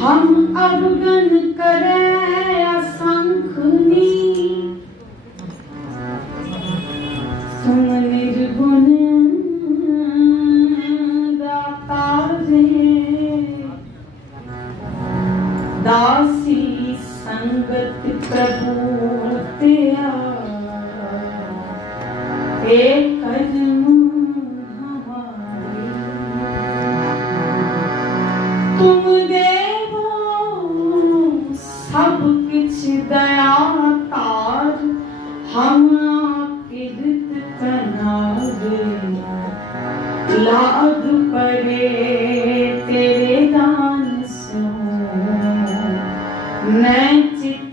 हम अवगन करे असंखनी तुम निर्गुण दाता रे दासी संगत प्रभु तेरा एक हम आपके दित कना लाग परे तेरे दान सो मैं चित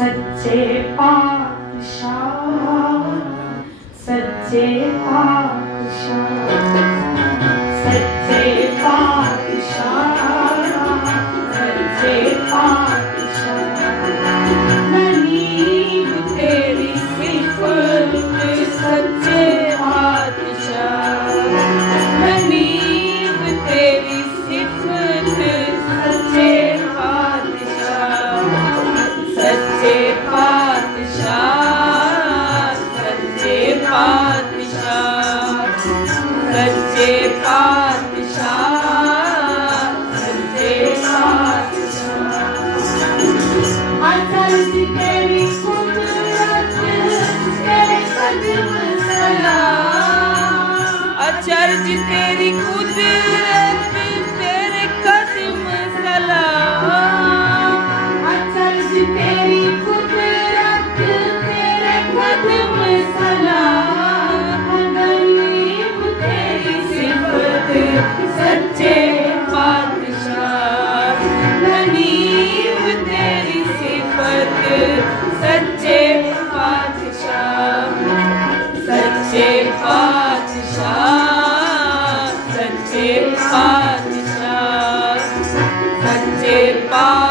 सच्चे पातशाह सच्चे पातशाह सच्चे पातशाह सच्चे पातशाह ਅਚਰਜ ਤੇਰੀ ਕੁਦਰਤ ਤੇਰੇ ਕਦਮ ਸਲਾਮ ਅਚਰਜ ਤੇਰੀ ਕੁਦਰਤ ਤੇਰੇ ਕਦਮ ਸਲਾਮ ਗਰੀਬ ਤੇਰੀ ਸਿਫਤ ਸੱਚੇ ਪਾਤਸ਼ਾਹ ਗਰੀਬ ਤੇਰੀ ਸਿਫਤ ਸੱਚੇ Fatih, Fatih,